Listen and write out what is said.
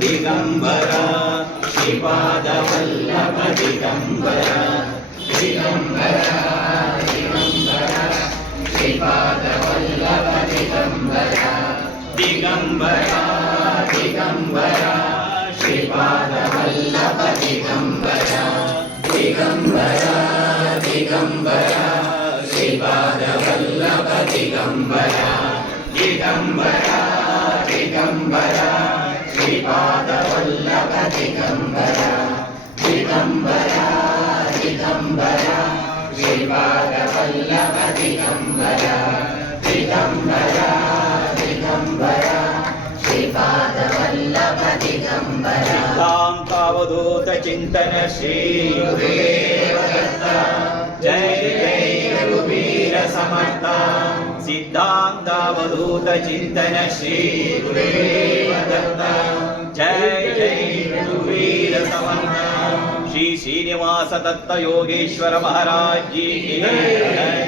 दिगंबरा श्रीपाद वल्लभ दिगंबरा दिगंबरा दिगंबरा श्रीपाद वल्लभ दिगंबरा दिगंबरा दिगंबरा श्रीपाद वल्लभ दिगंबरा दिगंबरा दिगंबरा श्रीपाद वल्लभ दिगंबरा दिगंबरा दिगंबरा श्रीपाद वल्लभ दिगंबरा दिगंबरा दिगंबरा श्रीपाद वल्लभ दिगंबरा दिगंबरा दिगंबरा श्रीपाद वल्लभ दिगंबरा सिद्धांतावधूत चिंतन श्री गुरुदेव दत्त जय जय रघुवीर समर्थ सिद्धांतावधूत चिंतन श्री गुरुदेव दत्त जय जय रघुवीर समर्थ श्री श्रीनिवास दत्त योगेश्वर महाराज जी की जय।